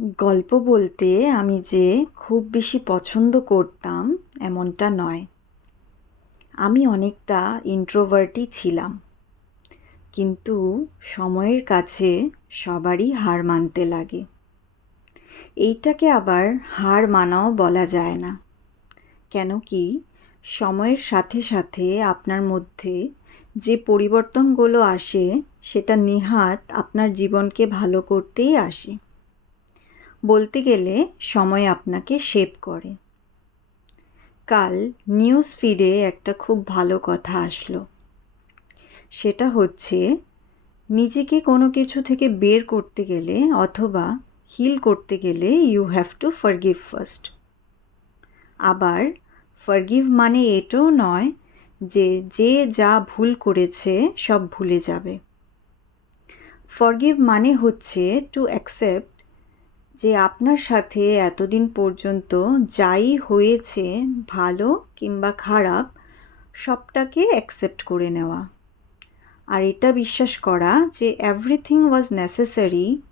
গল্প বলতে আমি যে খুব বেশি পছন্দ করতাম এমনটা নয়। আমি অনেকটা ইন্ট্রোভার্টই ছিলাম। কিন্তু সময়ের কাছে সবারই হার মানতে লাগে। এইটাকে আবার হার মানাও বলা যায় না। কেন কি সময়ের সাথে সাথে আপনার মধ্যে যে পরিবর্তনগুলো আসে সেটা নেহাত আপনার জীবনকে ভালো করতেই আসে। বলতে গেলে সময় আপনাকে শেপ করে। কাল নিউজ ফিডে একটা খুব ভালো কথা আসলো। সেটা হচ্ছে নিজেকে কোনো কিছু থেকে বের করতে গেলে অথবা হিল করতে গেলে you have to forgive first. আবার ফরগিভ মানে এটাও নয় যে যে যা ভুল করেছে সব ভুলে যাবে। ফরগিভ মানে হচ্ছে টু অ্যাকসেপ্ট যে আপনার সাথে এতদিন পর্যন্ত যাই হয়েছে ভালো কিংবা খারাপ সবটাকে অ্যাকসেপ্ট করে নেওয়া। আর এটা বিশ্বাস করা যে everything was necessary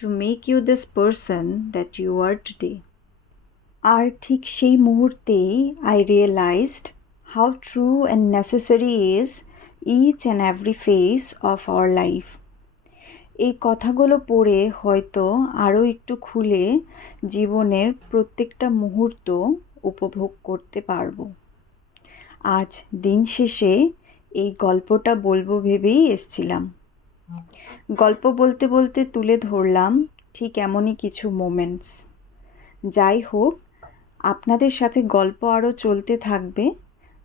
to make you this person that you are today. আর ঠিক সেই মুহূর্তেই I realized how true and necessary is each and every phase of our life. এই কথাগুলো পড়ে হয়তো আরও একটু খুলে জীবনের প্রত্যেকটা মুহূর্ত উপভোগ করতে পারবো। আজ দিন শেষে এই গল্পটা বলবো ভেবেই এসছিলাম। গল্প বলতে বলতে তুলে ধরলাম ঠিক এমনই কিছু মোমেন্টস। যাই হোক, আপনাদের সাথে গল্প আরও চলতে থাকবে।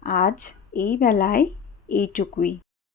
আজ এই বেলায় এইটুকুই।